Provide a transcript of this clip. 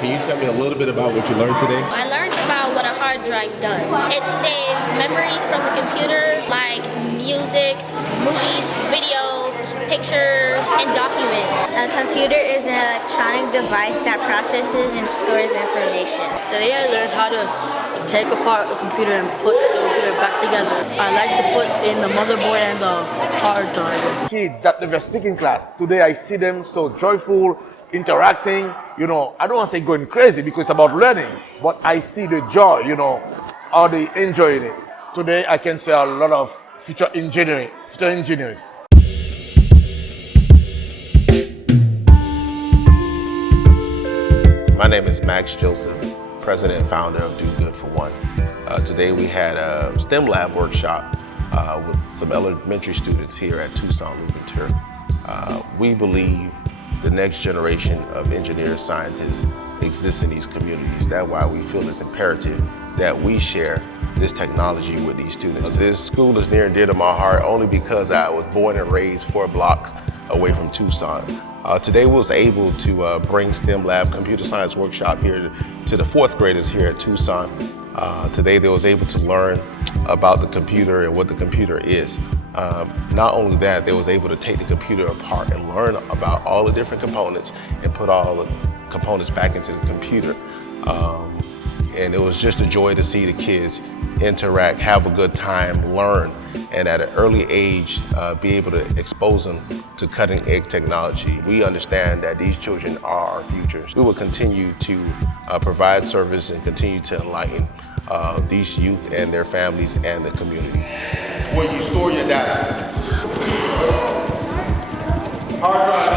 Can you tell me a little bit about what you learned today? I learned about what a hard drive does. It saves memories from the computer, like music, movies, videos, pictures, and documents. A computer is an electronic device that processes and stores information. Today I learned how to take apart a computer and put the computer back together. I like to put in the motherboard and the hard drive. Kids that never speak in class, today I see them so joyful, interacting. I don't want to say going crazy because it's about learning, but I see the joy, how they enjoying it. Today I can say a lot of future engineers. My name is Max Joseph, president and founder of Do Good for One. Today we had a STEM lab workshop with some elementary students here at Toussaint, Louverture. We believe the next generation of engineers, scientists exists in these communities. That's why we feel it's imperative that we share this technology with these students. This school is near and dear to my heart only because I was born and raised 4 blocks away from Toussaint. Today we was able to bring STEM Lab Computer Science Workshop here to the 4th graders here at Toussaint. Today they was able to learn about the computer and what the computer is. Not only that, they was able to take the computer apart and learn about all the different components and put all the components back into the computer. And it was just a joy to see the kids interact, have a good time, learn, and at an early age be able to expose them to cutting-edge technology. We understand that these children are our futures. We will continue to provide service and continue to enlighten these youth and their families and the community. Where you store your data. Hard drive.